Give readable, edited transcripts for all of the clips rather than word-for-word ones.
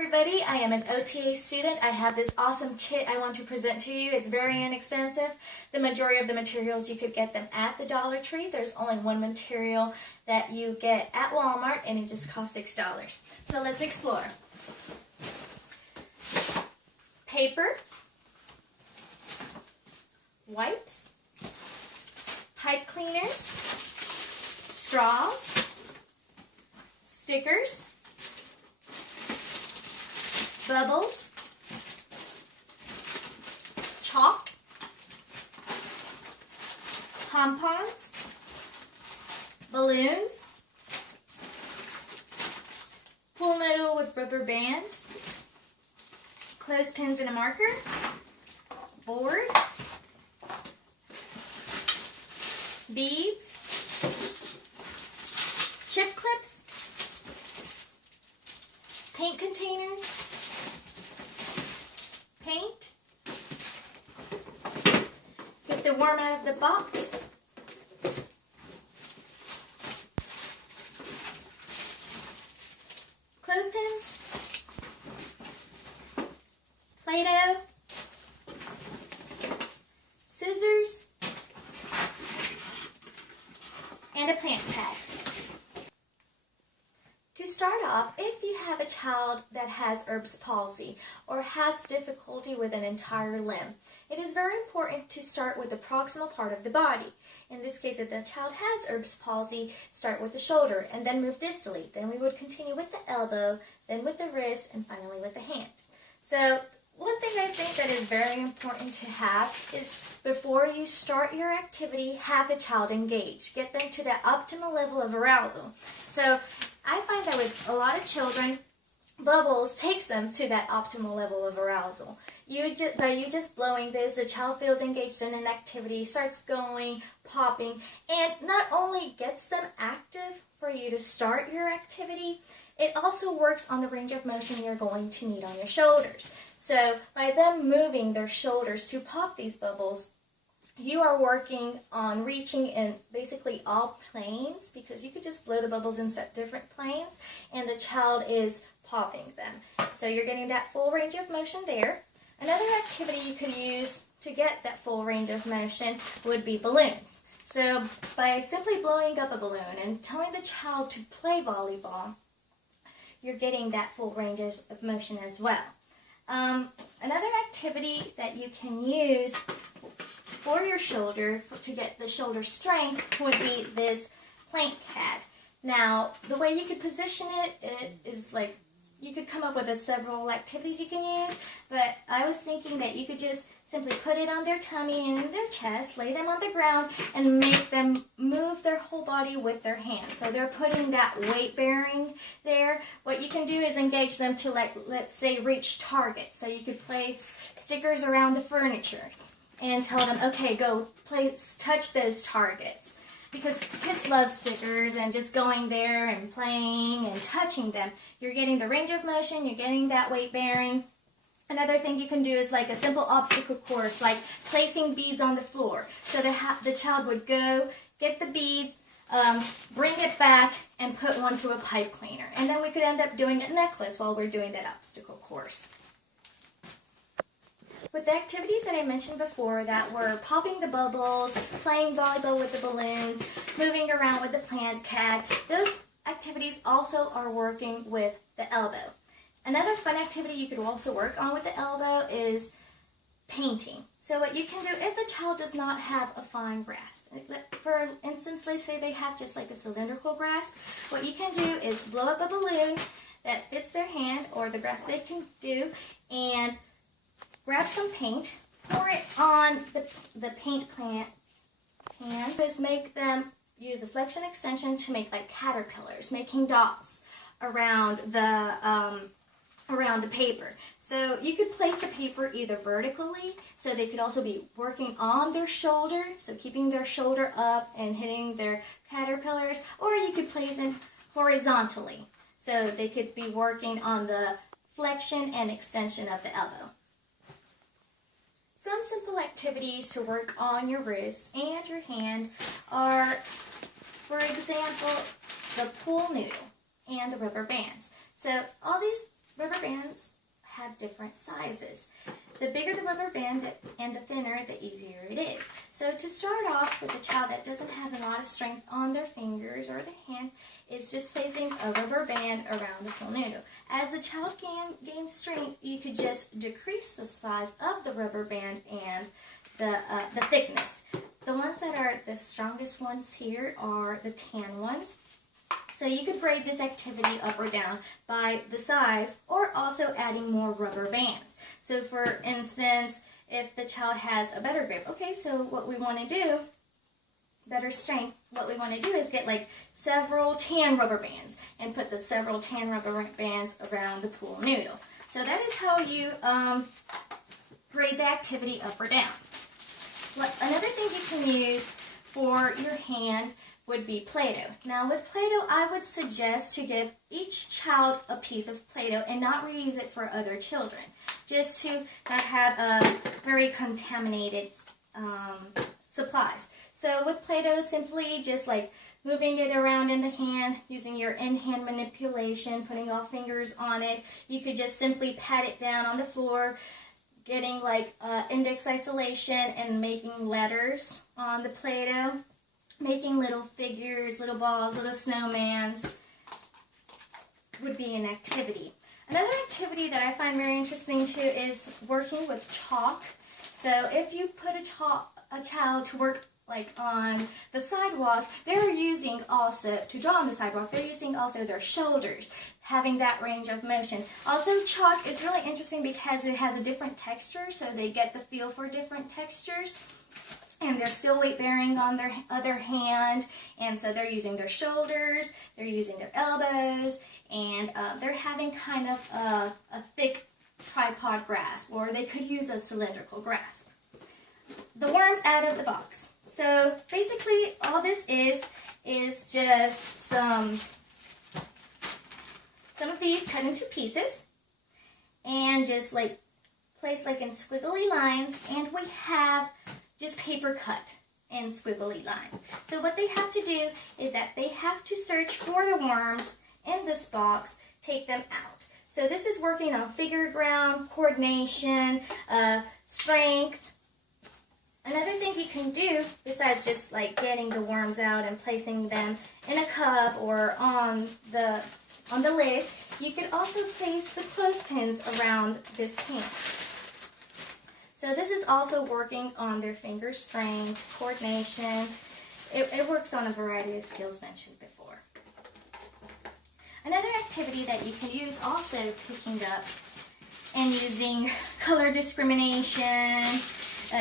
everybody, I am an OTA student. I have this awesome kit I want to present to you. It's very inexpensive. The majority of the materials you could get them at the Dollar Tree. There's only one material that you get at Walmart and it just costs $6. So let's explore. Paper, wipes, pipe cleaners, straws, stickers, bubbles, chalk, pom-poms, balloons, pool noodle with rubber bands, clothespins and a marker, board, beads, chip clips, paint containers, paint, get the worm out of the box, clothespins, Play-Doh, scissors, and a plant pad. To start off, if you have a child that has Erb's palsy or has difficulty with an entire limb, it is very important to start with the proximal part of the body. In this case, if the child has Erb's palsy, start with the shoulder and then move distally. Then we would continue with the elbow, then with the wrist, and finally with the hand. So one thing I think that is very important to have is before you start your activity, have the child engaged. Get them to that optimal level of arousal. So I find that with a lot of children, bubbles takes them to that optimal level of arousal. By you just blowing this, the child feels engaged in an activity, starts going, popping, and not only gets them active for you to start your activity, it also works on the range of motion you're going to need on your shoulders. So by them moving their shoulders to pop these bubbles, you are working on reaching in basically all planes, because you could just blow the bubbles in different planes and the child is popping them. So you're getting that full range of motion there. Another activity you could use to get that full range of motion would be balloons. So by simply blowing up a balloon and telling the child to play volleyball, you're getting that full range of motion as well. Another activity that you can use for your shoulder to get the shoulder strength would be this plank pad. Now, the way you could position it is like, you could come up with several activities you can use, but I was thinking that you could just simply put it on their tummy and their chest, lay them on the ground, and make them move their whole body with their hands. So they're putting that weight bearing there. What you can do is engage them to, like, let's say, reach targets. So you could place stickers around the furniture and tell them, okay, go touch those targets. Because kids love stickers and just going there and playing and touching them. You're getting the range of motion, you're getting that weight bearing. Another thing you can do is like a simple obstacle course, like placing beads on the floor. So the child would go, get the beads, bring it back, and put one through a pipe cleaner. And then we could end up doing a necklace while we're doing that obstacle course. With the activities that I mentioned before that were popping the bubbles, playing volleyball with the balloons, moving around with the plant pad, those activities also are working with the elbow. Another fun activity you could also work on with the elbow is painting. So what you can do if the child does not have a fine grasp, for instance, let's say they have just like a cylindrical grasp, what you can do is blow up a balloon that fits their hand or the grasp they can do, and grab some paint, pour it on the paint pan, just make them use a flexion extension to make like caterpillars, making dots around the paper. So you could place the paper either vertically, so they could also be working on their shoulder, so keeping their shoulder up and hitting their caterpillars, or you could place them horizontally, so they could be working on the flexion and extension of the elbow. Some simple activities to work on your wrist and your hand are, for example, the pool noodle and the rubber bands. So all these rubber bands have different sizes. The bigger the rubber band and the thinner, the easier it is. So to start off with a child that doesn't have a lot of strength on their fingers or the hand, is just placing a rubber band around the pool noodle. As the child gains strength, you could just decrease the size of the rubber band and the thickness. The ones that are the strongest ones here are the tan ones. So you could grade this activity up or down by the size, or also adding more rubber bands. So for instance, if the child has a better grip, okay, so what we want to do, better strength, what we want to do is get like several tan rubber bands and put the several tan rubber bands around the pool noodle. So that is how you grade the activity up or down. Another thing you can use for your hand would be Play-Doh. Now with Play-Doh, I would suggest to give each child a piece of Play-Doh and not reuse it for other children, just to not have very contaminated supplies. So with Play-Doh, simply just like moving it around in the hand, using your in-hand manipulation, putting all fingers on it. You could just simply pat it down on the floor, getting like index isolation and making letters on the Play-Doh, making little figures, little balls, little snowmans would be an activity. Another activity that I find very interesting too is working with chalk. So if you put a child to work like on the sidewalk, they're using also, to draw on the sidewalk, they're using also their shoulders, having that range of motion. Also, chalk is really interesting because it has a different texture, so they get the feel for different textures. And they're still weight bearing on their other hand, and so they're using their shoulders, they're using their elbows, and they're having kind of a thick tripod grasp, or they could use a cylindrical grasp. The worms out of the box. So basically all this is just some of these cut into pieces and just like placed like in squiggly lines, and we have just paper cut in squiggly lines. So what they have to do is that they have to search for the worms in this box, take them out. So this is working on figure ground, coordination, strength. Another thing you can do, besides just like getting the worms out and placing them in a cup or on the lid, you could also place the clothespins around this can. So this is also working on their finger strength, coordination. It works on a variety of skills mentioned before. Another activity that you can use, also picking up and using color discrimination,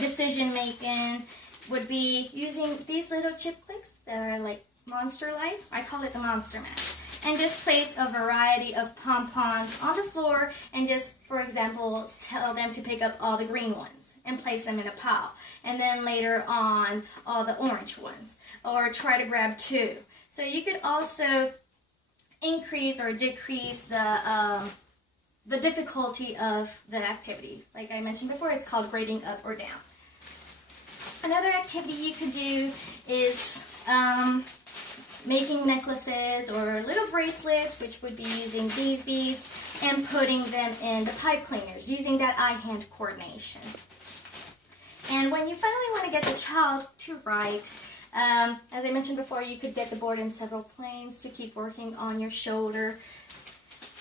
decision making, would be using these little chip clicks that are like Monster Life. I call it the Monster Mash. And just place a variety of pom-poms on the floor and just, for example, tell them to pick up all the green ones and place them in a pile. And then later on, all the orange ones. Or try to grab 2. So you could also increase or decrease the difficulty of the activity. Like I mentioned before, it's called grading up or down. Another activity you could do is making necklaces or little bracelets, which would be using these beads and putting them in the pipe cleaners, using that eye-hand coordination. And when you finally want to get the child to write, as I mentioned before, you could get the board in several planes to keep working on your shoulder.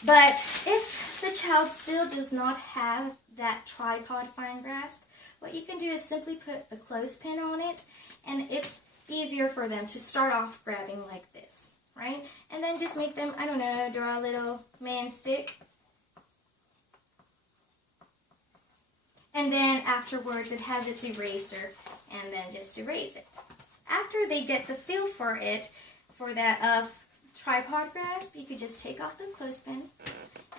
But if the child still does not have that tripod fine grasp, what you can do is simply put a clothespin on it, and it's easier for them to start off grabbing like this, right? And then just make them, I don't know, draw a little man stick. And then afterwards it has its eraser, and then just erase it. After they get the feel for it, for that tripod grasp, you could just take off the clothespin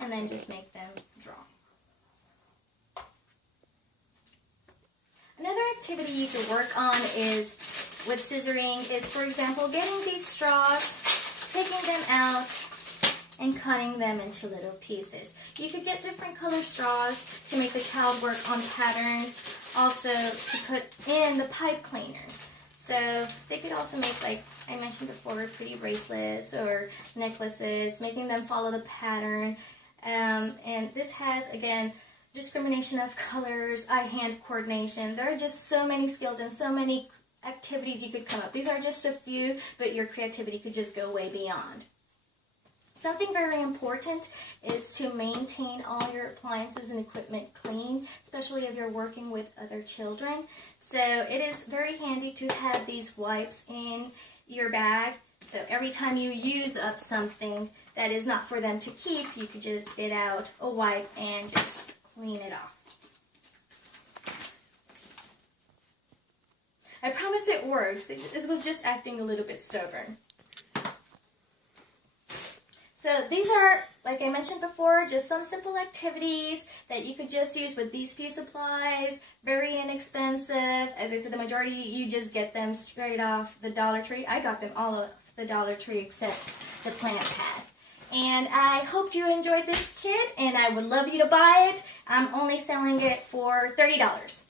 and then just make them draw. Another activity you could work on is with scissoring is, for example, getting these straws, taking them out, and cutting them into little pieces. You could get different color straws to make the child work on patterns, also to put in the pipe cleaners. So they could also make, like I mentioned before, pretty bracelets or necklaces, making them follow the pattern. And this has, again, discrimination of colors, eye-hand coordination. There are just so many skills and so many activities you could come up. These are just a few, but your creativity could just go way beyond. Something very important is to maintain all your appliances and equipment clean, especially if you're working with other children. So it is very handy to have these wipes in your bag. So every time you use up something that is not for them to keep, you could just get out a wipe and just clean it off. I promise it works. This was just acting a little bit stubborn. So these are, like I mentioned before, just some simple activities that you could just use with these few supplies. Very inexpensive. As I said, the majority you just get them straight off the Dollar Tree. I got them all off the Dollar Tree except the plant pad. And I hope you enjoyed this kit, and I would love you to buy it. I'm only selling it for $30.